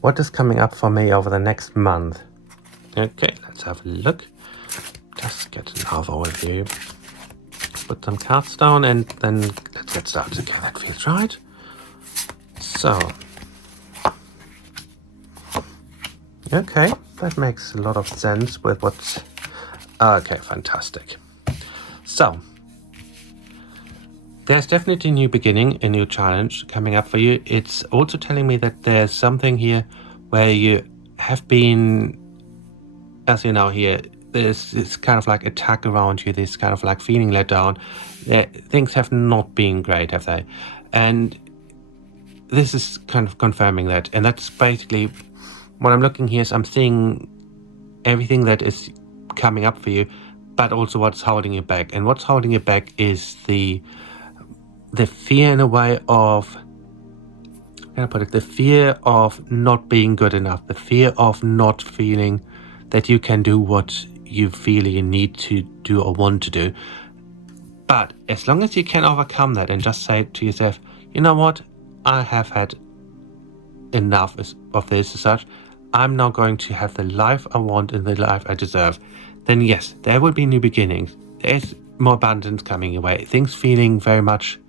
What is coming up for me over the next month? Okay, let's have a look. Just get an overview. Put some cards down and then let's get started. Okay, that feels right. So, okay, that makes a lot of sense with what's... Okay, fantastic. So, there's definitely a new beginning, a new challenge coming up for you. It's also telling me that there's something here where you have been, as you know here, there's this kind of like attack around you, this kind of like feeling let down. Things have not been great, have they? And this is kind of confirming that. And that's basically what I'm looking here is I'm seeing everything that is coming up for you, but also what's holding you back. And what's holding you back is the fear in a way of, how can I put it, the fear of not being good enough, the fear of not feeling that you can do what you feel you need to do or want to do. But as long as you can overcome that and just say to yourself, you know what, I have had enough of this as such, I'm now going to have the life I want and the life I deserve, then yes, there will be new beginnings. There's more abundance coming your way, things feeling very much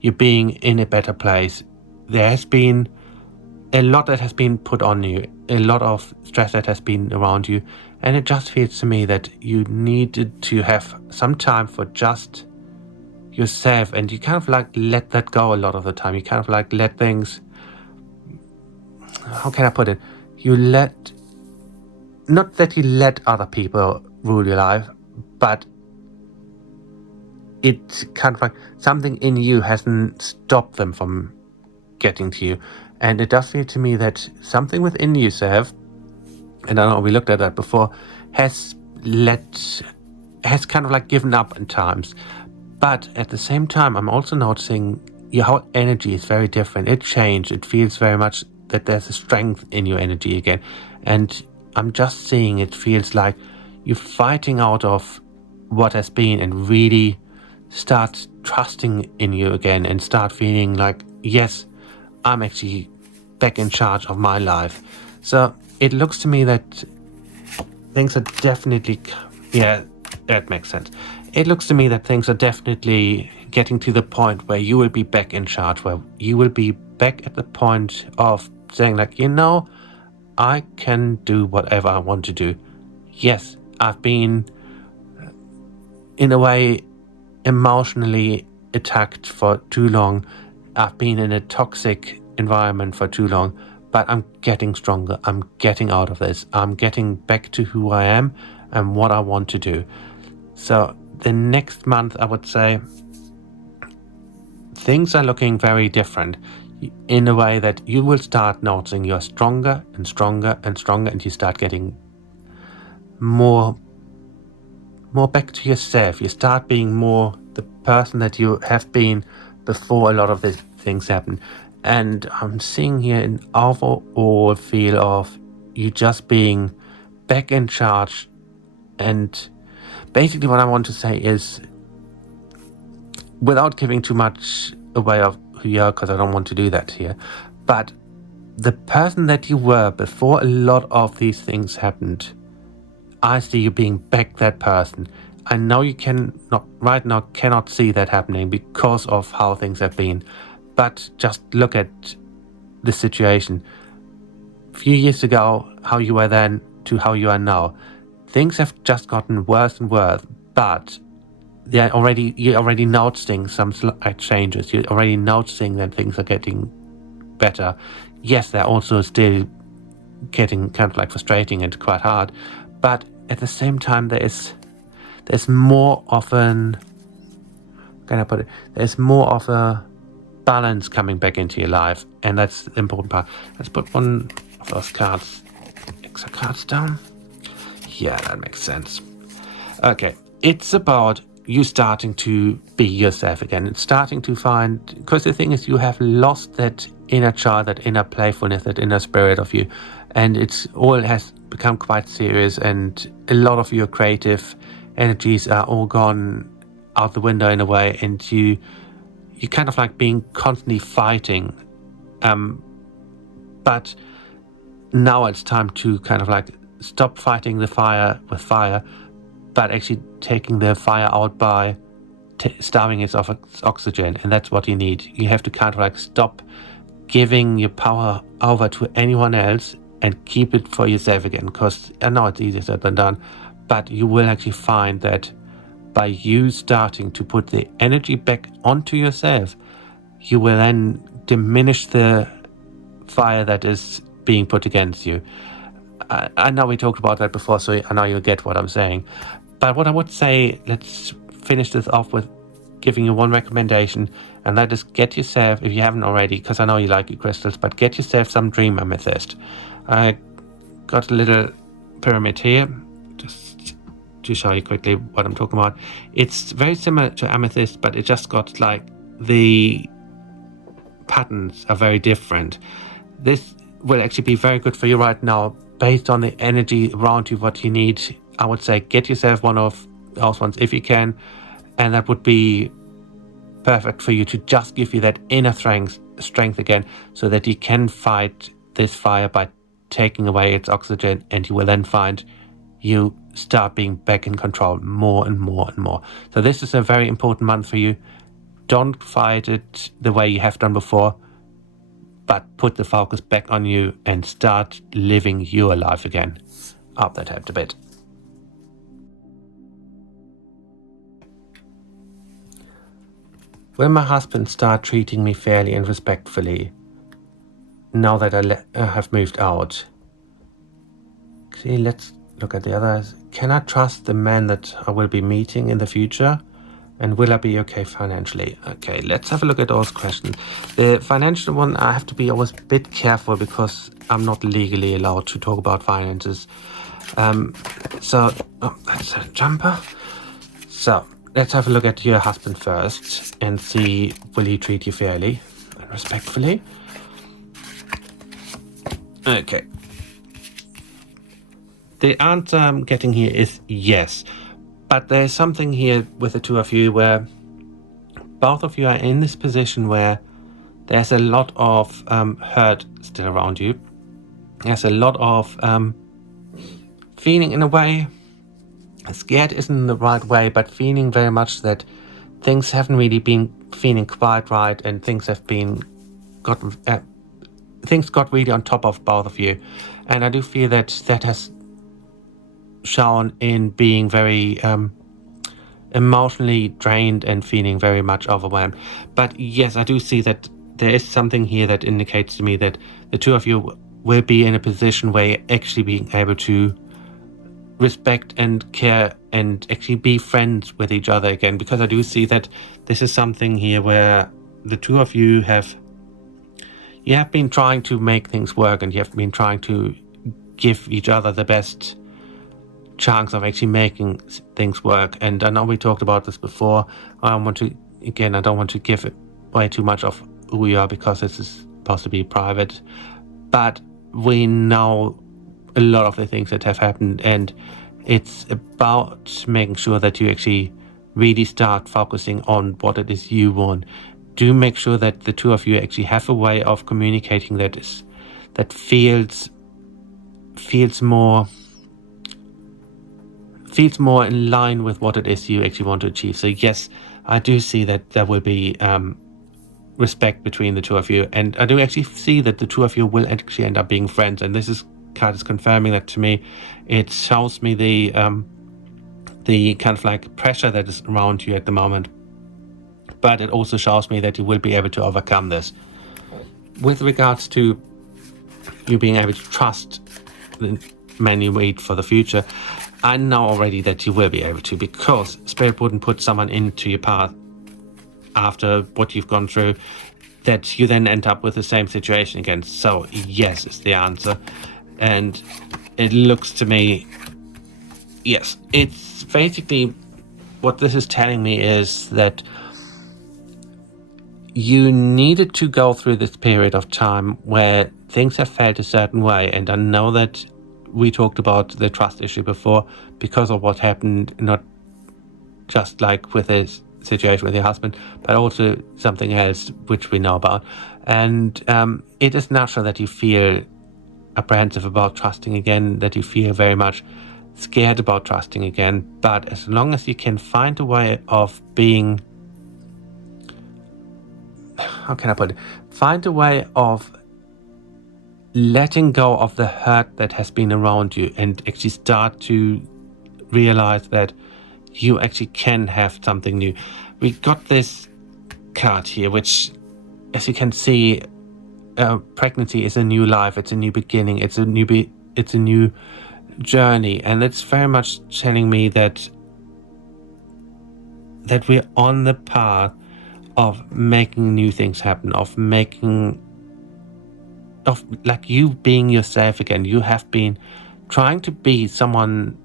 you being in a better place. There has been a lot that has been put on you, a lot of stress that has been around you, and it just feels to me that you needed to have some time for just yourself, and you kind of like let that go a lot of the time. You kind of like let things, how can I put it, not that you let other people rule your life, but it's kind of like something in you hasn't stopped them from getting to you. And it does feel to me that something within you, Sev, and I know we looked at that before, has kind of like given up in times. But at the same time, I'm also noticing your whole energy is very different. It changed. It feels very much that there's a strength in your energy again. And I'm just seeing it feels like you're fighting out of what has been and really start trusting in you again and start feeling like, yes, I'm actually back in charge of my life. So it looks to me that things are definitely, yeah, that makes sense. It looks to me that things are definitely getting to the point where you will be back in charge, where you will be back at the point of saying like, you know, I can do whatever I want to do. Yes, I've been, in a way, emotionally attacked for too long. I've been in a toxic environment for too long, but I'm getting stronger. I'm getting out of this. I'm getting back to who I am and what I want to do. So the next month, I would say, things are looking very different in a way that you will start noticing you're stronger and stronger and stronger, and you start getting more back to yourself. You start being more the person that you have been before a lot of these things happen. And I'm seeing here an overall feel of you just being back in charge. And basically what I want to say is, without giving too much away of who you are, because I don't want to do that here, but the person that you were before a lot of these things happened, I see you being back that person. I know you cannot see that happening because of how things have been, but just look at the situation. A few years ago, how you were then to how you are now. Things have just gotten worse and worse, but you're already noticing some slight changes. You're already noticing that things are getting better. Yes, they're also still getting kind of like frustrating and quite hard, but at the same time there's more of an, can I put it, there's more of a balance coming back into your life, and that's the important part. Let's put one of those extra cards down. Yeah, that makes sense. Okay, it's about you starting to be yourself again. It's starting to find, because the thing is, you have lost that inner child, that inner playfulness, that inner spirit of you, and it's all has become quite serious, and a lot of your creative energies are all gone out the window in a way, and you kind of like being constantly fighting, but now it's time to kind of like stop fighting the fire with fire, but actually taking the fire out by starving it of oxygen. And that's what you need. You have to kind of like stop giving your power over to anyone else and keep it for yourself again, because I know it's easier said than done, but you will actually find that by you starting to put the energy back onto yourself, you will then diminish the fire that is being put against you. I know we talked about that before, so I know you'll get what I'm saying. But what I would say, let's finish this off with giving you one recommendation, and that is get yourself, if you haven't already, because I know you like your crystals, but get yourself some dream amethyst. I got a little pyramid here, just to show you quickly what I'm talking about. It's very similar to amethyst, but it just got like the patterns are very different. This will actually be very good for you right now based on the energy around you, what you need. I would say get yourself one of those ones if you can, and that would be perfect for you to just give you that inner strength again, so that you can fight this fire by taking away its oxygen, and you will then find you start being back in control more and more and more. So this is a very important month for you. Don't fight it the way you have done before, but put the focus back on you and start living your life again. I hope that helped a bit. Will my husband start treating me fairly and respectfully now that I have moved out? See, let's look at the others. Can I trust the man that I will be meeting in the future? And will I be okay financially? Okay, let's have a look at those questions. The financial one, I have to be always a bit careful because I'm not legally allowed to talk about finances. That's a jumper. So let's have a look at your husband first and see, will he treat you fairly and respectfully? Okay. The answer I'm getting here is yes. But there's something here with the two of you where both of you are in this position where there's a lot of hurt still around you. There's a lot of feeling, in a way, scared isn't the right way, but feeling very much that things haven't really been feeling quite right, and things have been things got really on top of both of you. And I do feel that has shown in being very emotionally drained and feeling very much overwhelmed. But yes, I do see that there is something here that indicates to me that the two of you will be in a position where you're actually being able to respect and care and actually be friends with each other again, because I do see that this is something here where the two of you have been trying to make things work, and you have been trying to give each other the best chance of actually making things work. And I know we talked about this before. I don't want to give it way too much of who we are, because this is supposed to be private, but we know a lot of the things that have happened, and it's about making sure that you actually really start focusing on what it is you want. Do make sure that the two of you actually have a way of communicating that feels more in line with what it is you actually want to achieve. So yes, I do see that there will be respect between the two of you, and I do actually see that the two of you will actually end up being friends, and this card is confirming that to me. It shows me the kind of like pressure that is around you at the moment, but it also shows me that you will be able to overcome this. With regards to you being able to trust the man you meet for the future, I know already that you will be able to, because Spirit wouldn't put someone into your path after what you've gone through that you then end up with the same situation again. So yes is the answer. And it looks to me, yes, it's basically what this is telling me is that you needed to go through this period of time where things have felt a certain way. And I know that we talked about the trust issue before because of what happened, not just like with this situation with your husband, but also something else which we know about. And it is natural that you feel apprehensive about trusting again, that you feel very much scared about trusting again. But as long as you can find a way of being, how can I put it? Find a way of letting go of the hurt that has been around you and actually start to realize that you actually can have something new. We got this card here, which, as you can see, pregnancy is a new life. It's a new beginning. It's a new journey, and it's very much telling me that we're on the path of making new things happen, of like you being yourself again. You have been trying to be someone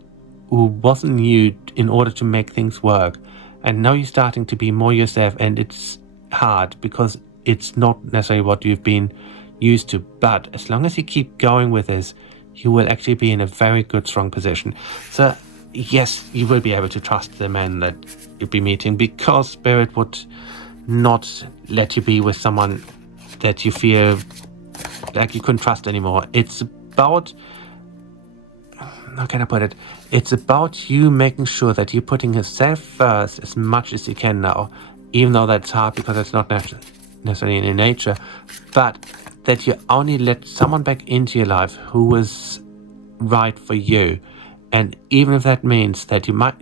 who wasn't you in order to make things work, and now you're starting to be more yourself, and it's hard because it's not necessarily what you've been used to. But as long as you keep going with this, you will actually be in a very good, strong position. So yes, you will be able to trust the man that you'll be meeting, because Spirit would not let you be with someone that you feel like you couldn't trust anymore. It's about, how can I put it? It's about you making sure that you're putting yourself first as much as you can now, even though that's hard because it's not necessarily in your nature, but that you only let someone back into your life who was right for you. And even if that means that you might,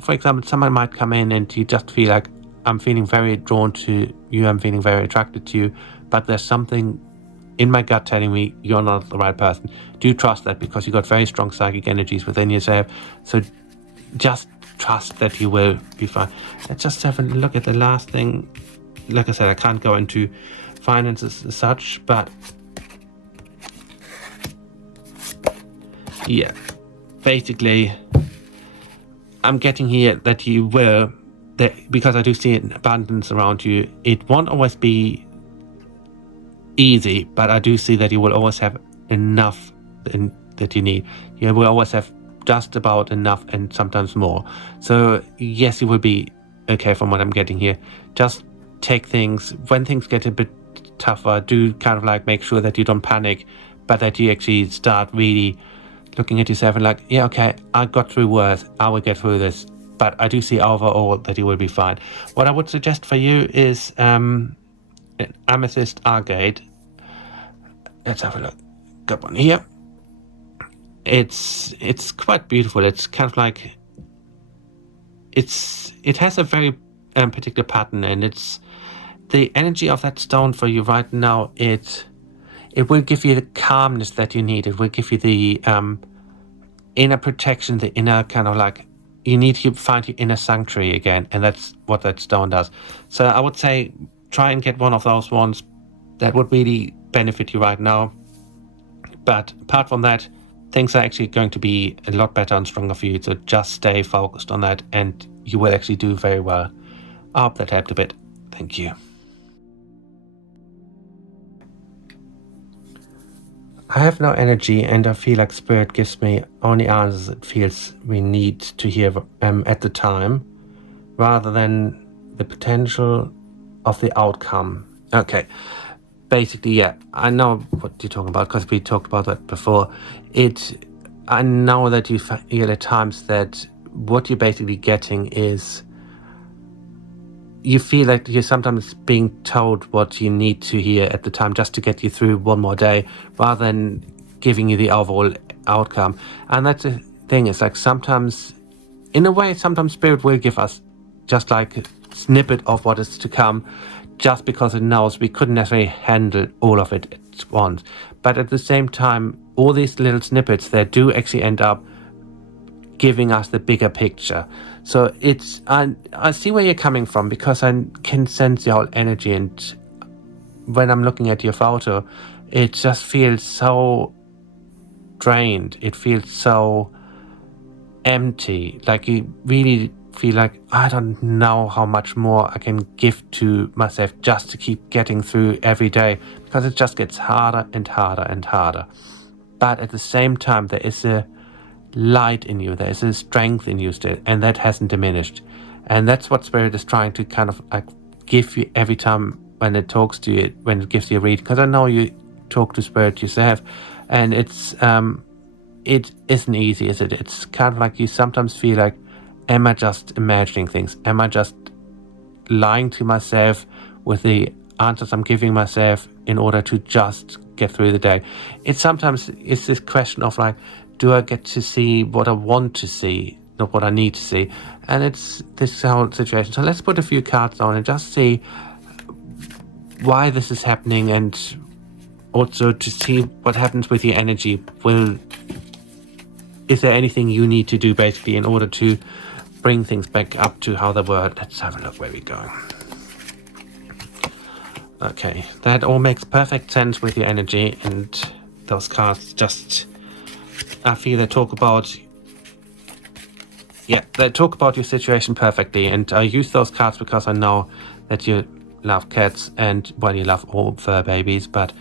for example, someone might come in and you just feel like, I'm feeling very drawn to you, I'm feeling very attracted to you, but there's something in my gut telling me you're not the right person. Do trust that, because you got very strong psychic energies within yourself. So just trust that you will be fine. Let's just have a look at the last thing. Like I said, I can't go into finances as such, but yeah, basically I'm getting here that you will, that because I do see an abundance around you. It won't always be easy, but I do see that you will always have enough that you need. You will always have just about enough, and sometimes more. So yes, you will be okay from what I'm getting here. Just take things, when things get a bit tougher, do kind of like make sure that you don't panic, but that you actually start really looking at yourself and like, yeah, okay, I got through worse, I will get through this. But I do see overall that you will be fine. What I would suggest for you is an amethyst agate. Let's have a look. Got one here. It's quite beautiful. It's kind of like, it has a very particular pattern, and it's the energy of that stone for you right now. It will give you the calmness that you need. It will give you the inner protection, the inner kind of like, you need to find your inner sanctuary again, and that's what that stone does. So I would say try and get one of those ones that would really benefit you right now. But apart from that, things are actually going to be a lot better and stronger for you. So just stay focused on that, and you will actually do very well. I hope that helped a bit. Thank you. I have no energy, and I feel like Spirit gives me only answers it feels we need to hear at the time, rather than the potential of the outcome. Okay, basically, yeah, I know what you're talking about, because we talked about that before. I know that you feel at times that what you're basically getting is, you feel like you're sometimes being told what you need to hear at the time just to get you through one more day, rather than giving you the overall outcome. And that's the thing, it's like sometimes, in a way, sometimes Spirit will give us just like a snippet of what is to come, just because it knows we couldn't necessarily handle all of it at once. But at the same time, all these little snippets, they do actually end up giving us the bigger picture. So I see where you're coming from, because I can sense your whole energy, and when I'm looking at your photo, it just feels so drained. It feels so empty. Like you really feel like, I don't know how much more I can give to myself just to keep getting through every day, because it just gets harder and harder and harder. But at the same time, there is a light in you, there is a strength in you still, and that hasn't diminished. And that's what Spirit is trying to kind of like give you every time when it talks to you, when it gives you a read. Because I know you talk to Spirit yourself, And it isn't easy, is it? It's kind of like you sometimes feel like, am I just imagining things? Am I just lying to myself with the answers I'm giving myself in order to just get through the day? It's this question of like, do I get to see what I want to see, not what I need to see? And it's this whole situation. So let's put a few cards on and just see why this is happening, and also to see what happens with your energy. Is there anything you need to do basically in order to bring things back up to how they were? Let's have a look where we go. Okay, that all makes perfect sense with your energy, and those cards just, I feel they talk about your situation perfectly. And I use those cards because I know that you love cats and, well, you love all fur babies, but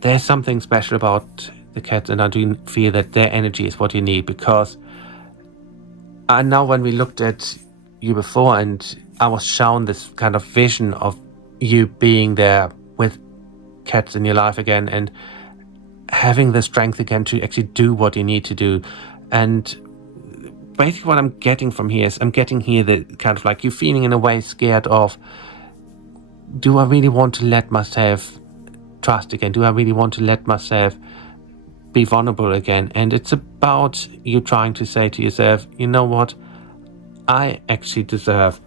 there's something special about the cats, and I do feel that their energy is what you need, because I know when we looked at you before and I was shown this kind of vision of you being there with cats in your life again and having the strength again to actually do what you need to do. And basically what I'm getting from here is I'm getting here that kind of like you feeling in a way scared of, do I really want to let myself trust again? Do I really want to let myself be vulnerable again? And it's about you trying to say to yourself, you know what, I actually deserve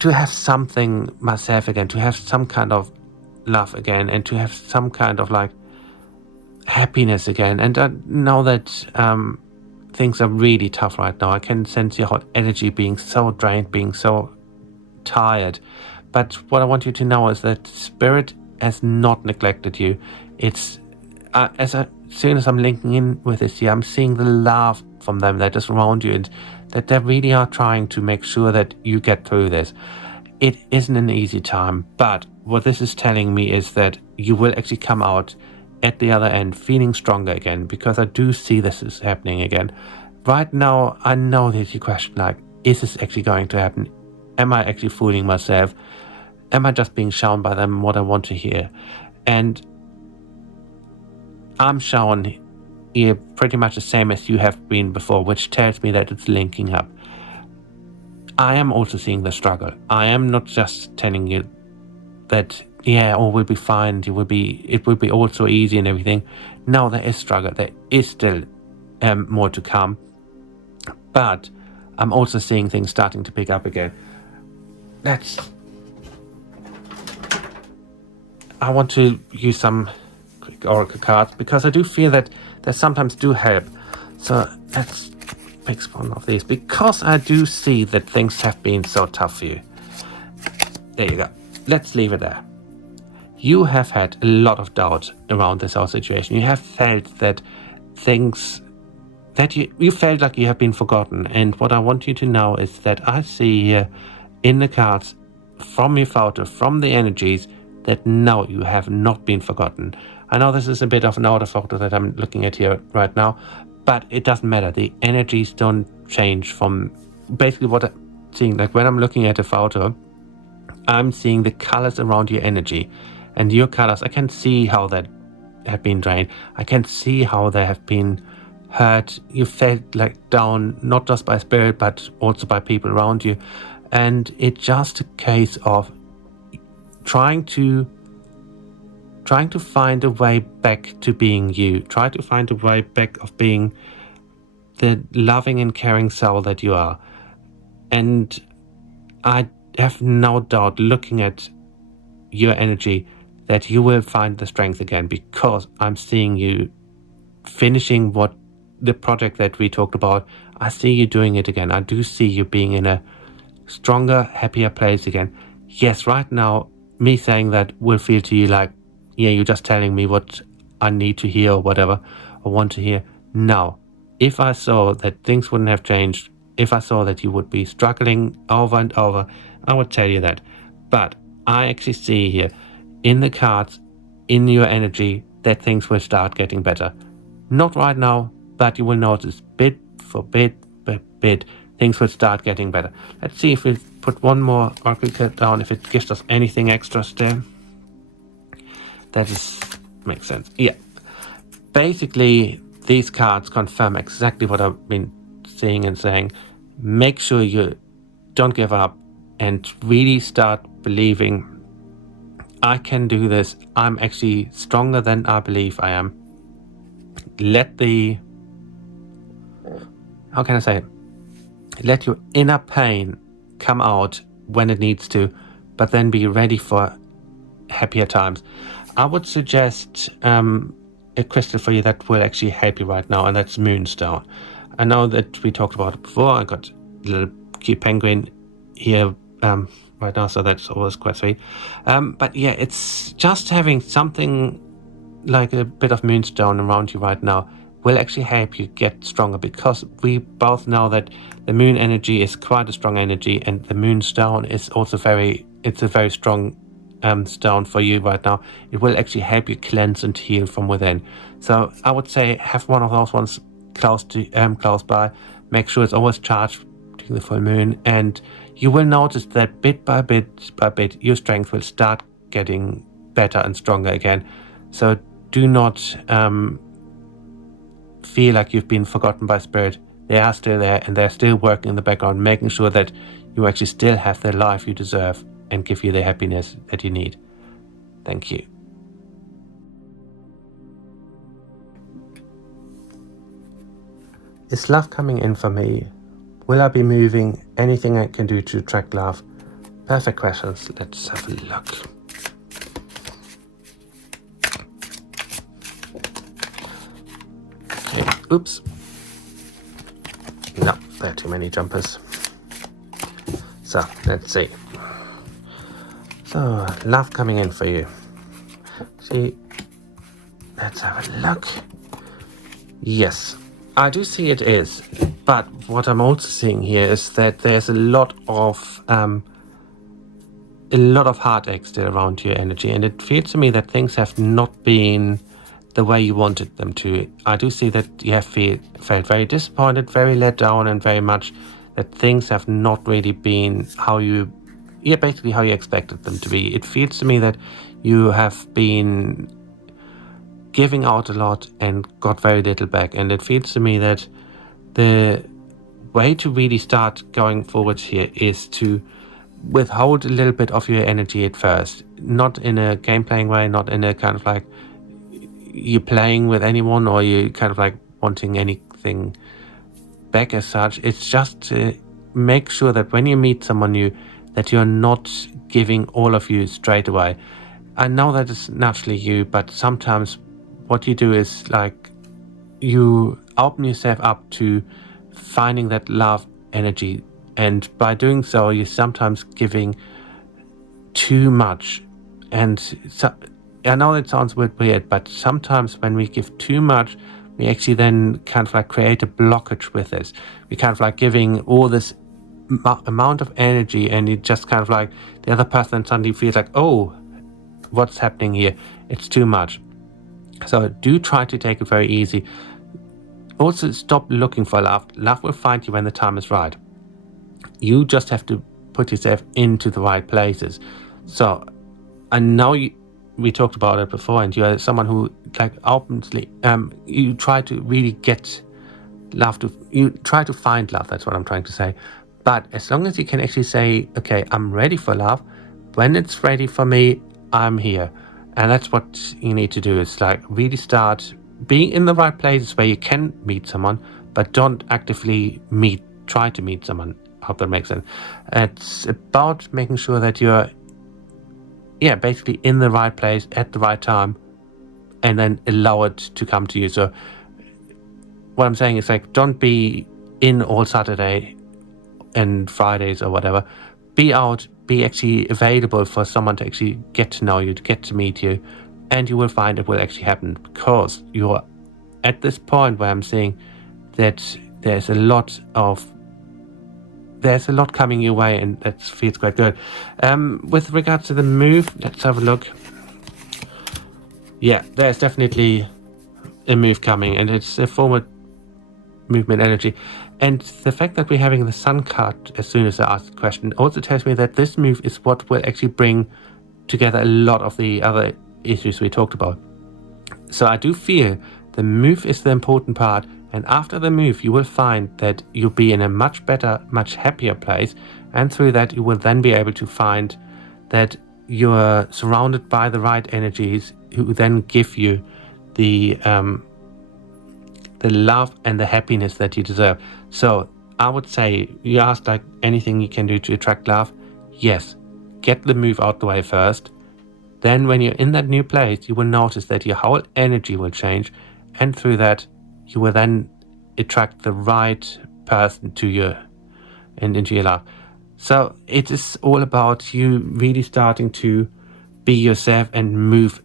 to have something myself again, to have some kind of love again, and to have some kind of like happiness again. And I know that things are really tough right now. I can sense your hot energy being so drained, being so tired. But what I want you to know is that Spirit has not neglected you. It's as soon as I'm linking in with this here, I'm seeing the love from them that is around you, and that they really are trying to make sure that you get through this. It isn't an easy time, but what this is telling me is that you will actually come out at the other end feeling stronger again, because I do see this is happening again. Right now, I know that you question like, is this actually going to happen? Am I actually fooling myself? Am I just being shown by them what I want to hear? And I'm shown here pretty much the same as you have been before, which tells me that it's linking up. I am also seeing the struggle. I am not just telling you that, yeah, all will be fine, it will be all so easy and everything. No, there is struggle. There is still more to come. But I'm also seeing things starting to pick up again. I want to use some quick oracle cards, because I do feel that they sometimes do help. So let's pick one of these, because I do see that things have been so tough for you. There you go. Let's leave it there. You have had a lot of doubt around this whole situation. You have felt that things that you felt like you have been forgotten. And what I want you to know is that I see here in the cards, from your photo, from the energies, that no, you have not been forgotten. I know this is a bit of an older photo that I'm looking at here right now, but it doesn't matter. The energies don't change from basically what I'm seeing. Like when I'm looking at a photo, I'm seeing the colors around your energy, and your colors, I can see how that have been drained. I can see how they have been hurt. You felt like down, not just by spirit, but also by people around you. And it's just a case of trying to find a way back to being you. Try to find a way back of being the loving and caring soul that you are. And I have no doubt, looking at your energy, that you will find the strength again, because I'm seeing you finishing what the project that we talked about. I see you doing it again. I do see you being in a stronger, happier place again. Yes, right now, me saying that will feel to you like, yeah, you're just telling me what I need to hear or whatever, or want to hear. No. If I saw that things wouldn't have changed, if I saw that you would be struggling over and over, I would tell you that. But I actually see here in the cards, in your energy, that things will start getting better. Not right now, but you will notice bit for bit, things will start getting better. Let's see if we put one more oracle card down, if it gives us anything extra still. That makes sense. Yeah. basically, these cards confirm exactly what I've been seeing and saying. Make sure you don't give up and really start believing, I can do this. I'm actually stronger than I believe I am. Let the, how can I say it? Let your inner pain come out when it needs to, but then be ready for happier times. I would suggest a crystal for you that will actually help you right now, and that's Moonstone. I know that we talked about it before. I got a little cute penguin here right now, so that's always quite sweet. But yeah, it's just having something like a bit of Moonstone around you right now will actually help you get stronger, because we both know that the moon energy is quite a strong energy, and the Moonstone is also it's a very strong stone for you right now. It will actually help you cleanse and heal from within. So I would say have one of those ones close by. Make sure it's always charged during the full moon, and you will notice that bit by bit your strength will start getting better and stronger again. So do not feel like you've been forgotten by spirit. They are still there, and they're still working in the background, making sure that you actually still have the life you deserve and give you the happiness that you need. Thank you. Is love coming in for me? Will I be moving? Anything I can do to attract love? Perfect questions. Let's have a look. Okay. Oops. No, there are too many jumpers. So, let's see. So, love coming in for you. See, let's have a look. Yes, I do see it is. But what I'm also seeing here is that there's a lot of heartache still around your energy, and it feels to me that things have not been the way you wanted them to. I do see that you have felt very disappointed, very let down, and very much that things have not really been basically how you expected them to be. It feels to me that you have been giving out a lot and got very little back, and it feels to me that the way to really start going forward here is to withhold a little bit of your energy at first, not in a game playing way, not in a kind of like you're playing with anyone or you kind of like wanting anything back as such. It's just to make sure that when you meet someone new, that you're not giving all of you straight away. I know that it's naturally you, but sometimes what you do is like you open yourself up to finding that love energy, and by doing so you're sometimes giving too much. And so, I know that sounds a bit weird, but sometimes when we give too much, we actually then kind of like create a blockage with this. We kind of like giving all this amount of energy, and it just kind of like the other person suddenly feels like, oh, what's happening here? It's too much. So do try to take it very easy. Also, stop looking for love. Love will find you when the time is right. You just have to put yourself into the right places. So I know we talked about it before, and you're someone who like openly you try to really get love, you try to find love. That's what I'm trying to say. But as long as you can actually say, okay, I'm ready for love, when it's ready for me, I'm here. And that's what you need to do, is like really start being in the right places where you can meet someone, but don't actively try to meet someone. I hope that makes sense. It's about making sure that you're basically in the right place at the right time, and then allow it to come to you. So what I'm saying is like, don't be in all Saturday and Fridays or whatever. Be out, be actually available for someone to actually get to know you, to get to meet you, and you will find it will actually happen, because you're at this point where I'm seeing that there's a lot coming your way, and that feels quite good. With regards to the move, let's have a look. Yeah, there's definitely a move coming, and it's a forward movement energy. And the fact that we're having the sun card as soon as I ask the question also tells me that this move is what will actually bring together a lot of the other issues we talked about. So I do feel The move is the important part. And after the move, you will find that you'll be in a much better, much happier place. And through that, you will then be able to find that you're surrounded by the right energies who then give you the love and the happiness that you deserve. So I would say, you asked like anything you can do to attract love. Yes, get the move out the way first. Then when you're in that new place, you will notice that your whole energy will change. And through that, you will then attract the right person to you and into your life. So it is all about you really starting to be yourself and move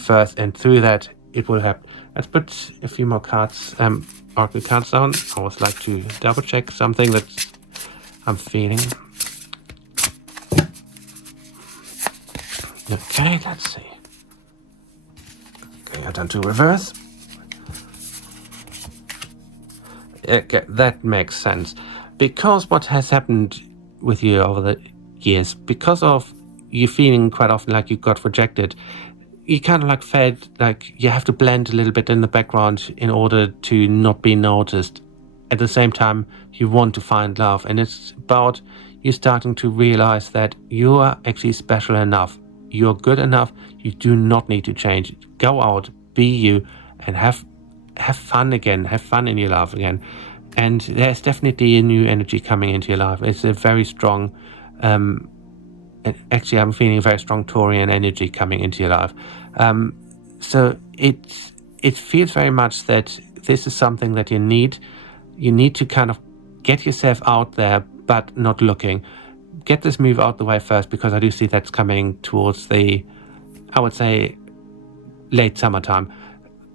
first, and through that it will happen. Let's put a few more cards, oracle cards down. I always like to double check something that I'm feeling. Okay, let's see. Okay, I've done 2 reverse. Okay, that makes sense. Because what has happened with you over the years, because of you feeling quite often like you got rejected, you kind of like felt like you have to blend a little bit in the background in order to not be noticed. At the same time, you want to find love, and it's about you starting to realize that you are actually special enough. You're good enough. You do not need to change. Go out, be you, and have fun again. Have fun in your life again. And there's definitely a new energy coming into your life. It's a very strong, actually I'm feeling a very strong Taurian energy coming into your life. So it feels very much that this is something that you need. You need to kind of get yourself out there, but not looking. Get this move out the way first, because I do see that's coming towards the, I would say, late summertime.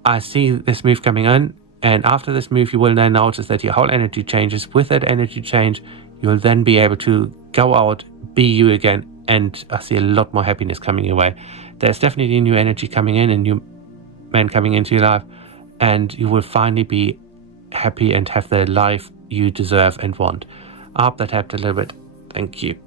I see this move coming in, and after this move, you will then notice that your whole energy changes. With that energy change, you'll then be able to go out, be you again, and I see a lot more happiness coming your way. There's definitely new energy coming in, and new men coming into your life, and you will finally be happy and have the life you deserve and want. I hope that helped a little bit. Thank you.